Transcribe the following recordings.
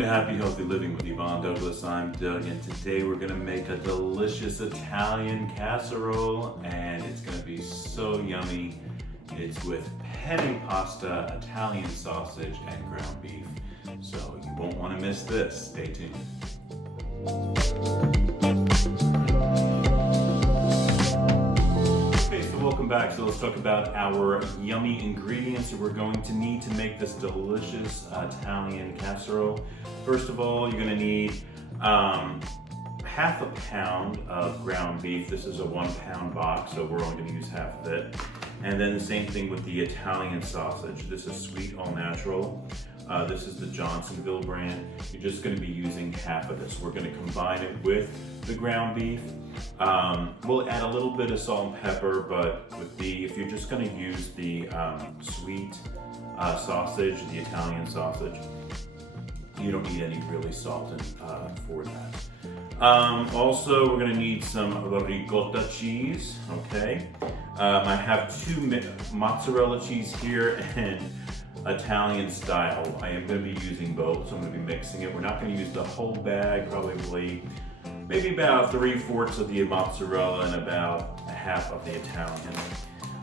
to Happy Healthy Living with Yvonne Douglas. I'm Doug, and today we're going to make a delicious Italian casserole, and it's going to be so yummy. It's with penne pasta, Italian sausage, and ground beef. So you won't want to miss this. Stay tuned. Welcome back. So let's talk about our yummy ingredients that we're going to need to make this delicious Italian casserole. First of all, you're going to need half a pound of ground beef. This is a 1 pound box, so we're only going to use half of it. And then the same thing with the Italian sausage. This is sweet, all natural. This is the Johnsonville brand. You're just going to be using half of this. We're going to combine it with the ground beef. We'll add a little bit of salt and pepper, but if you're just going to use the sweet sausage, the Italian sausage, you don't need any really salt for that. Also, we're going to need some ricotta cheese. Okay, I have 2 mozzarella cheese here and Italian style. I am going to be using both, so I'm going to be mixing it. We're not going to use the whole bag, probably maybe about 3/4 of the mozzarella and about half of the Italian.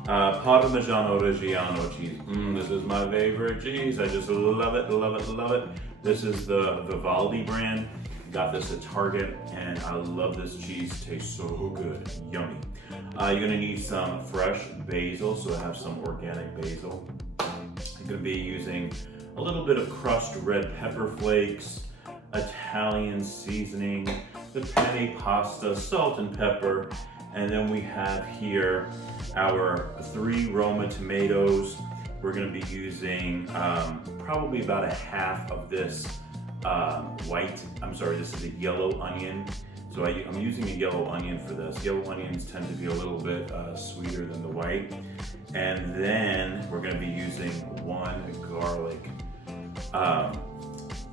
Parmigiano Reggiano cheese. This is my favorite cheese. I just love it, love it, love it. This is the Vivaldi brand. Got this at Target, and I love this cheese. Tastes so good, yummy. You're gonna need some fresh basil, so I have some organic basil. I'm gonna be using a little bit of crushed red pepper flakes, Italian seasoning, the penne pasta, salt and pepper, and then we have here our 3 Roma tomatoes. We're going to be using probably about a half of this this is a yellow onion. So I'm using a yellow onion for this. Yellow onions tend to be a little bit sweeter than the white. And then we're going to be using 1 garlic.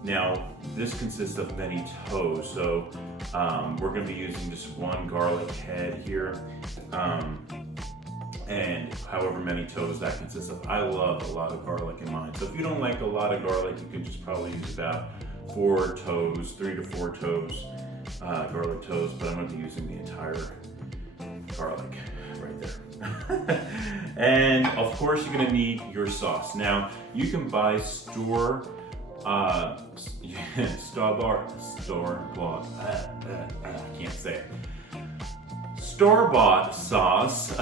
Now, this consists of many toes, so we're going to be using just 1 garlic head here, and however many toes that consists of. I love a lot of garlic in mine, so if you don't like a lot of garlic, you can just probably use about 4 toes, 3 to 4 toes, garlic toes, but I'm going to be using the entire garlic right there. And of course, you're going to need your sauce. Now, you can buy store-bought sauce,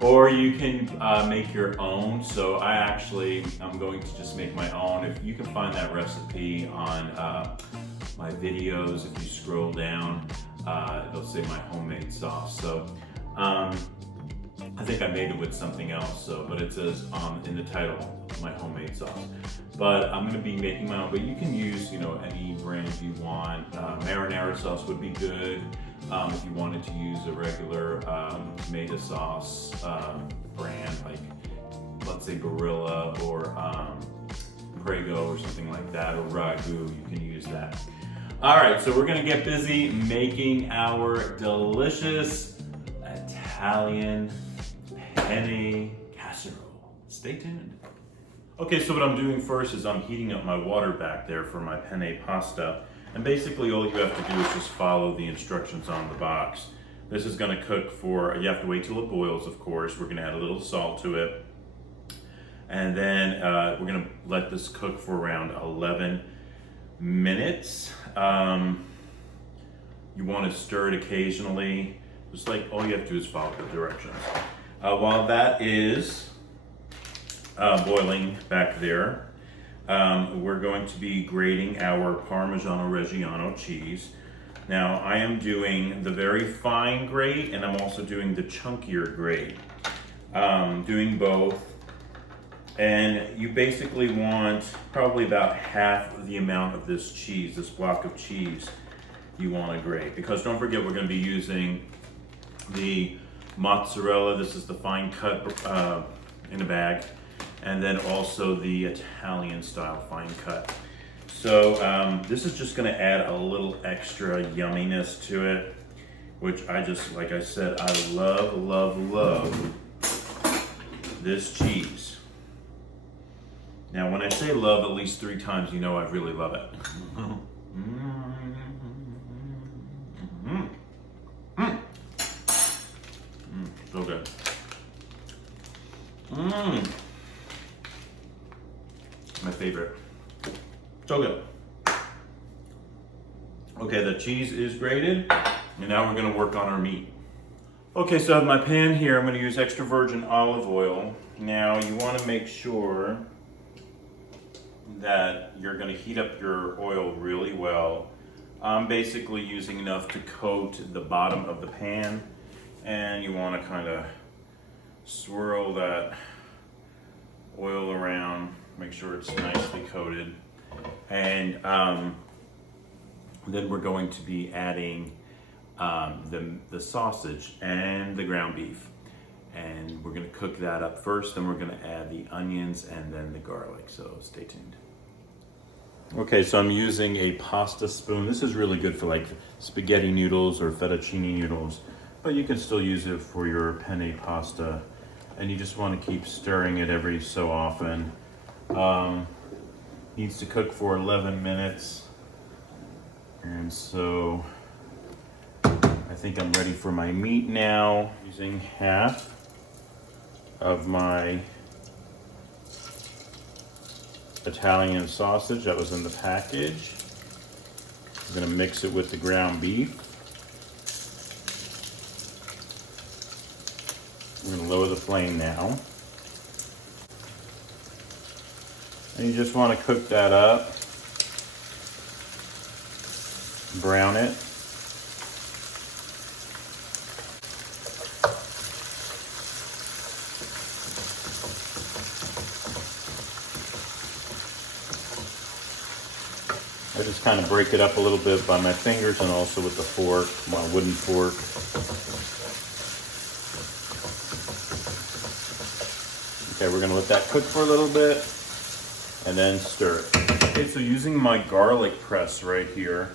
or you can make your own. So I'm going to just make my own. If you can find that recipe on my videos, if you scroll down, it'll say my homemade sauce. So I think I made it with something else, but it says in the title, my homemade sauce. But I'm going to be making my own, but you can use, any brand you want. Marinara sauce would be good. If you wanted to use a regular tomato sauce brand, like let's say Barilla or Prego or something like that, or Ragu, you can use that. All right, so we're going to get busy making our delicious Italian penne casserole. Stay tuned. Okay, so what I'm doing first is I'm heating up my water back there for my penne pasta. And basically all you have to do is just follow the instructions on the box. This is gonna cook you have to wait till it boils, of course. We're gonna add a little salt to it. And then we're gonna let this cook for around 11 minutes. You wanna stir it occasionally. Just like all you have to do is follow the directions. While that is boiling back there, we're going to be grating our Parmigiano Reggiano cheese. Now, I am doing the very fine grate, and I'm also doing the chunkier grate. Doing both. And you basically want probably about half of the amount of this cheese, this block of cheese you want to grate. Because don't forget, we're going to be using the mozzarella. This is the fine cut in a bag. And then also the Italian style fine cut. So this is just gonna add a little extra yumminess to it, which like I said, I love, love, love this cheese. Now, when I say love at least 3 times, you know I really love it. So good. My favorite. So good. Okay, the cheese is grated, and now we're gonna work on our meat. Okay, so I have my pan here. I'm gonna use extra virgin olive oil. Now, you wanna make sure that you're gonna heat up your oil really well. I'm basically using enough to coat the bottom of the pan, and you wanna kinda swirl that oil around, make sure it's nicely coated. And then we're going to be adding the sausage and the ground beef. And we're gonna cook that up first, then we're gonna add the onions and then the garlic, so stay tuned. Okay, so I'm using a pasta spoon. This is really good for like spaghetti noodles or fettuccine noodles, but you can still use it for your penne pasta. And you just wanna keep stirring it every so often. Needs to cook for 11 minutes. And so I think I'm ready for my meat now. Using half of my Italian sausage that was in the package. I'm gonna mix it with the ground beef. I'm gonna lower the flame now. And you just wanna cook that up. Brown it. I just kind of break it up a little bit by my fingers and also with the fork, my wooden fork. Okay, we're gonna let that cook for a little bit and then stir it. Okay, so using my garlic press right here,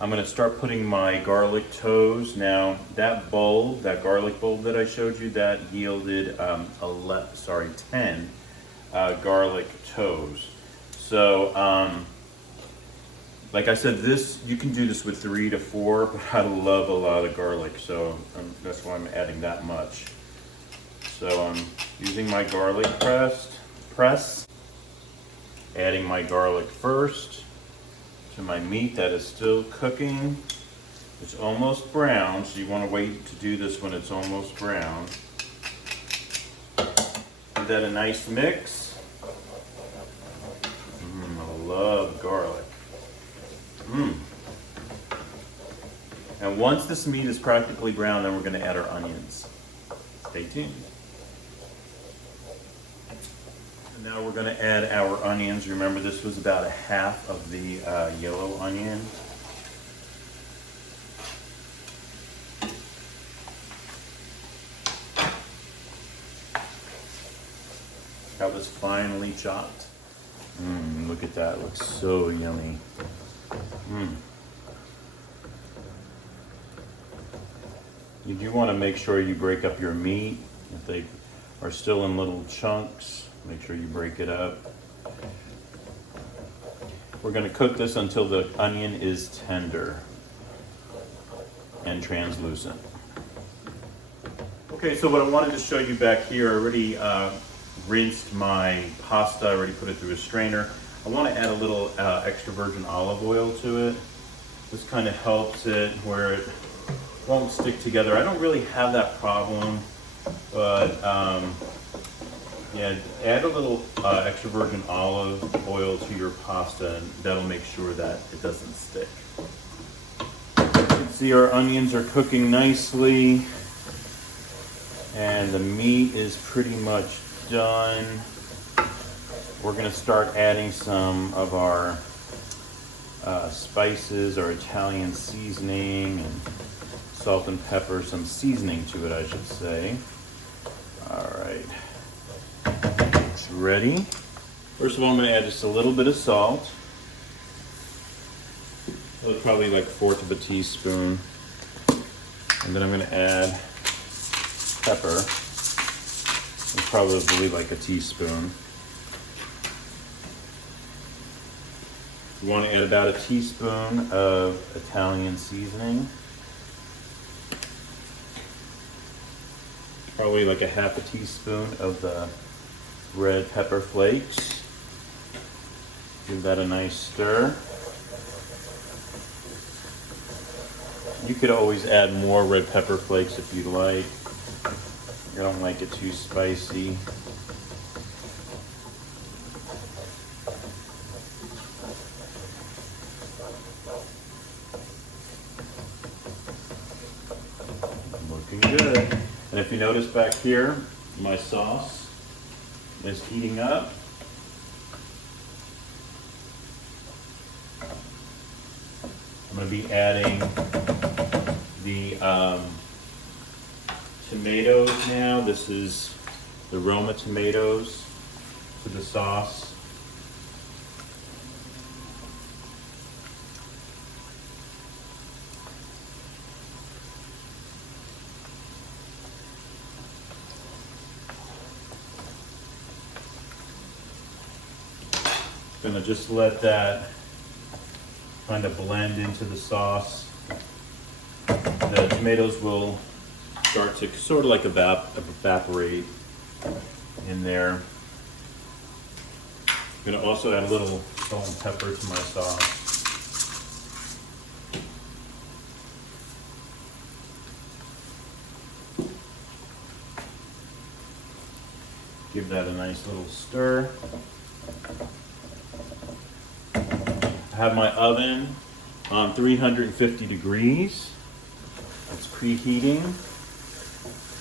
I'm gonna start putting my garlic toes. Now, that bulb, that garlic bulb that I showed you, that yielded 10 garlic toes. So, like I said, you can do this with 3 to 4, but I love a lot of garlic, so that's why I'm adding that much. So I'm using my garlic press, adding my garlic first to my meat that is still cooking. It's almost brown, so you want to wait to do this when it's almost brown. Give that a nice mix. I love garlic. And once this meat is practically brown, then we're going to add our onions. Stay tuned. And now we're going to add our onions. Remember, this was about a half of the yellow onion. That was finely chopped. Look at that, it looks so yummy. You do want to make sure you break up your meat. If they are still in little chunks, make sure you break it up. We're going to cook this until the onion is tender and translucent. Okay, so what I wanted to show you back here, I already rinsed my pasta, I already put it through a strainer. I want to add a little extra virgin olive oil to it. This kind of helps it where it won't stick together. I don't really have that problem, but yeah, add a little extra virgin olive oil to your pasta, and that'll make sure that it doesn't stick. You can see our onions are cooking nicely, and the meat is pretty much done. We're going to start adding some of our spices, our Italian seasoning, and salt and pepper, some seasoning to it, I should say. All right, it's ready. First of all, I'm going to add just a little bit of salt. Probably like 1/4 of a teaspoon. And then I'm going to add pepper. Probably like a teaspoon. You want to add about a teaspoon of Italian seasoning. Probably like a half a teaspoon of the red pepper flakes. Give that a nice stir. You could always add more red pepper flakes if you'd like. I don't like it too spicy. Looking good. And if you notice back here, my sauce is heating up. I'm going to be adding the tomatoes now. This is the Roma tomatoes to the sauce. Gonna just let that kind of blend into the sauce. The tomatoes will start to sort of like evaporate in there. I'm gonna also add a little salt and pepper to my sauce. Give that a nice little stir. I have my oven on 350 degrees. It's preheating.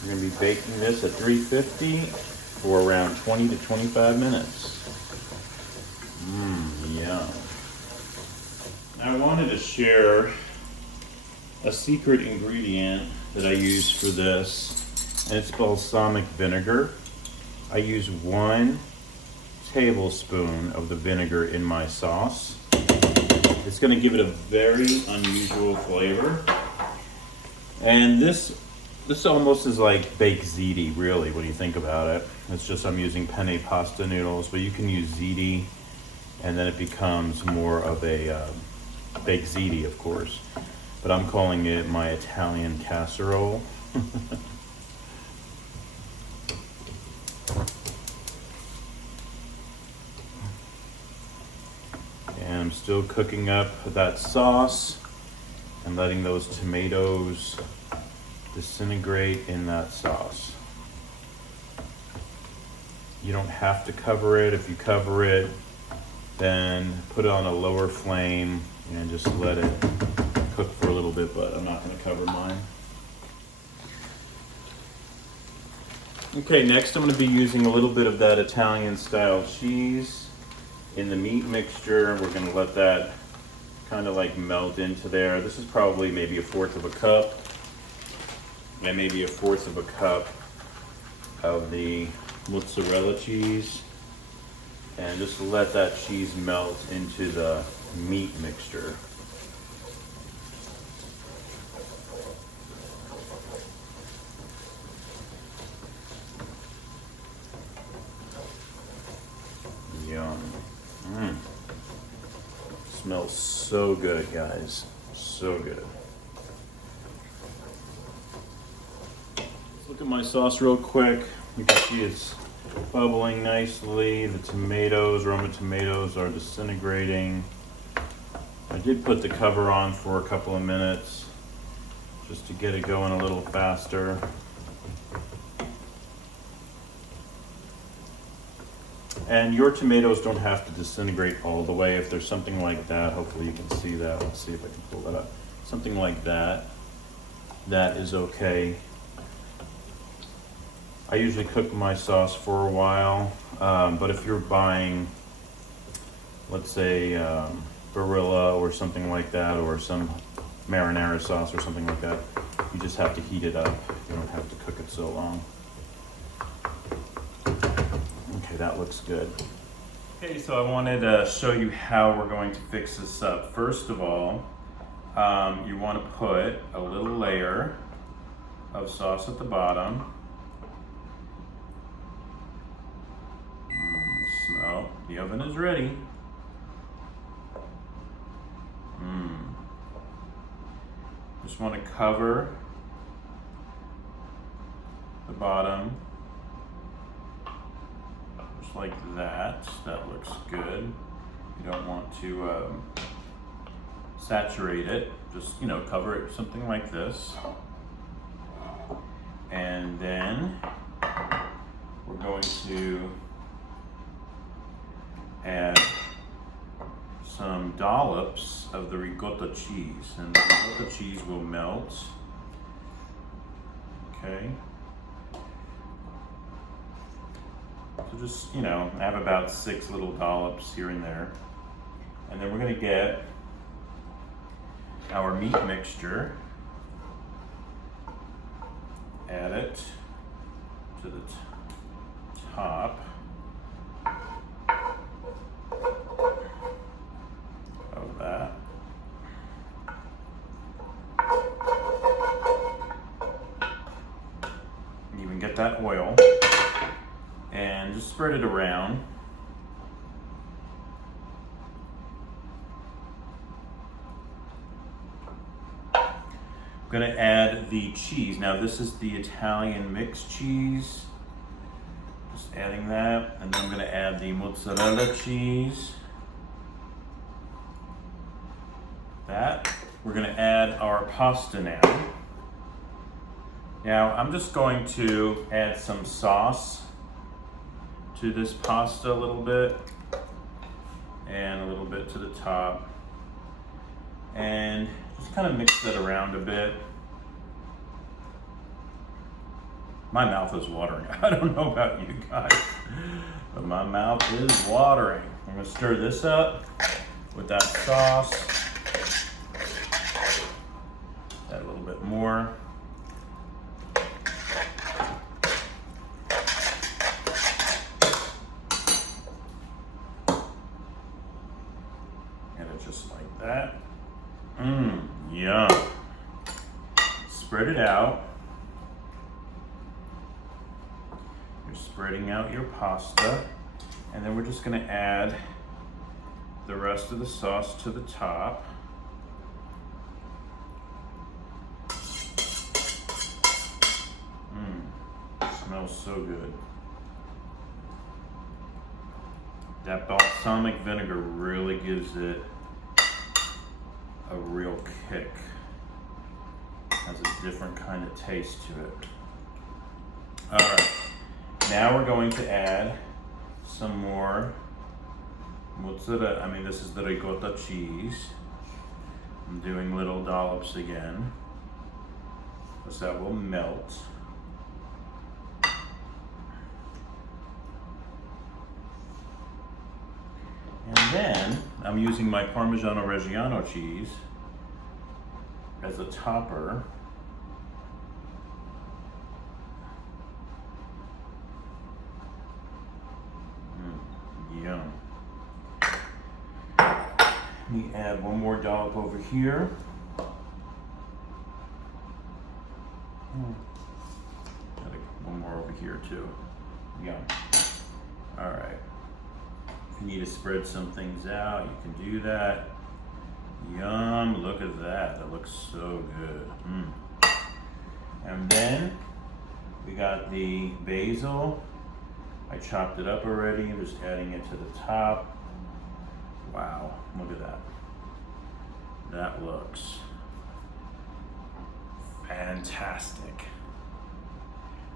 We're going to be baking this at 350 for around 20 to 25 minutes. Yum. I wanted to share a secret ingredient that I use for this, and it's balsamic vinegar. I use 1 tablespoon of the vinegar in my sauce. It's going to give it a very unusual flavor. And this almost is like baked ziti, really, when you think about it. It's just I'm using penne pasta noodles, but you can use ziti, and then it becomes more of a baked ziti, of course. But I'm calling it my Italian casserole. And I'm still cooking up that sauce and letting those tomatoes disintegrate in that sauce. You don't have to cover it. If you cover it, then put it on a lower flame and just let it cook for a little bit, but I'm not going to cover mine. Okay, next I'm going to be using a little bit of that Italian style cheese in the meat mixture. We're going to let that kind of like melt into there. This is probably maybe 1/4 of a cup, and maybe 1/4 of a cup of the mozzarella cheese, and just let that cheese melt into the meat mixture. Yum. Smells so good, guys. So good. Let's look at my sauce real quick. You can see it's bubbling nicely. The tomatoes, Roma tomatoes, are disintegrating. I did put the cover on for a couple of minutes just to get it going a little faster. And your tomatoes don't have to disintegrate all the way. If there's something like that, hopefully you can see that. Let's see if I can pull that up. Something like that, that is okay. I usually cook my sauce for a while, but if you're buying, let's say, Barilla or something like that, or some marinara sauce or something like that, you just have to heat it up. You don't have to cook it so long. Okay, that looks good. Okay, so I wanted to show you how we're going to fix this up. First of all, you want to put a little layer of sauce at the bottom. So the oven is ready. just want to cover the bottom just like that. That looks good. You don't want to saturate it. Just, you know, cover it something like this. And then we're going to add some dollops of the ricotta cheese, and the ricotta cheese will melt. Okay. So just, you know, have about 6 little dollops here and there. And then we're going to get our meat mixture, add it to the top of that. You can get that oil and just spread it around. I'm going to add the cheese. Now this is the Italian mixed cheese. Just adding that, and then I'm going to add the mozzarella cheese. That. We're going to add our pasta now. Now I'm just going to add some sauce to this pasta a little bit, and a little bit to the top, and just kind of mix that around a bit. My mouth is watering. I don't know about you guys, but my mouth is watering. I'm gonna stir this up with that sauce. Add a little bit more. And it just like that. Yum. Spread it out. You're spreading out your pasta, and then we're just going to add the rest of the sauce to the top. Smells so good. That balsamic vinegar really gives it a real kick. Has a different kind of taste to it. All right, now we're going to add some more mozzarella. I mean, this is the ricotta cheese. I'm doing little dollops again, because that will melt. And then I'm using my Parmigiano Reggiano cheese as a topper. Yum. Let me add one more dollop over here. One more over here too. Yum. All right. If you need to spread some things out, you can do that. Yum, look at that. That looks so good. And then we got the basil. I chopped it up already. I'm just adding it to the top. Wow, look at that. That looks fantastic.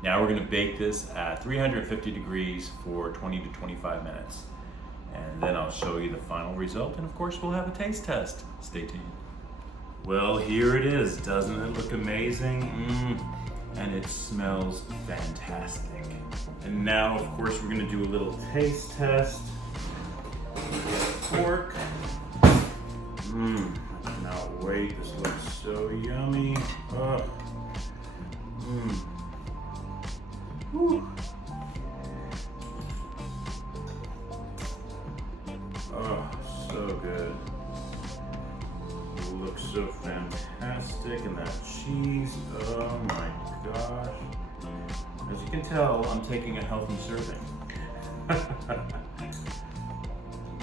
Now we're gonna bake this at 350 degrees for 20 to 25 minutes. And then I'll show you the final result, and of course we'll have a taste test. Stay tuned. Well, here it is. Doesn't it look amazing? And it smells fantastic. And now, of course, we're gonna do a little taste test. Get a fork. I cannot wait. This looks so yummy. Whew. Oh, so good. It looks so fantastic, and that cheese, oh my gosh. As you can tell, I'm taking a healthy serving.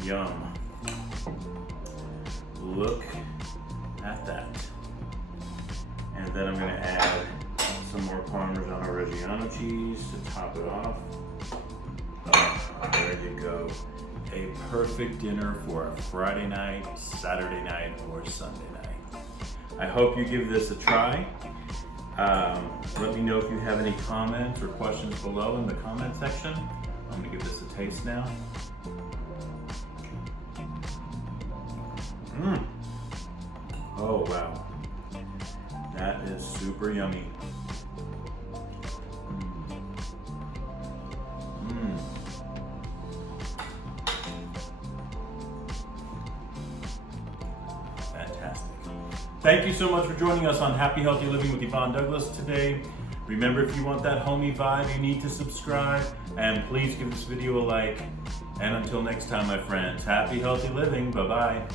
Yum. Look at that. And then I'm gonna add some more Parmesan Reggiano cheese to top it off. Oh, there you go. A perfect dinner for a Friday night, Saturday night, or Sunday night. I hope you give this a try. Let me know if you have any comments or questions below in the comment section. I'm gonna give this a taste now. Oh wow, that is super yummy. Fantastic. Thank you so much for joining us on Happy Healthy Living with Yvonne Douglas today. Remember, if you want that homey vibe, you need to subscribe, and please give this video a like. And until next time, my friends, happy healthy living. Bye-bye.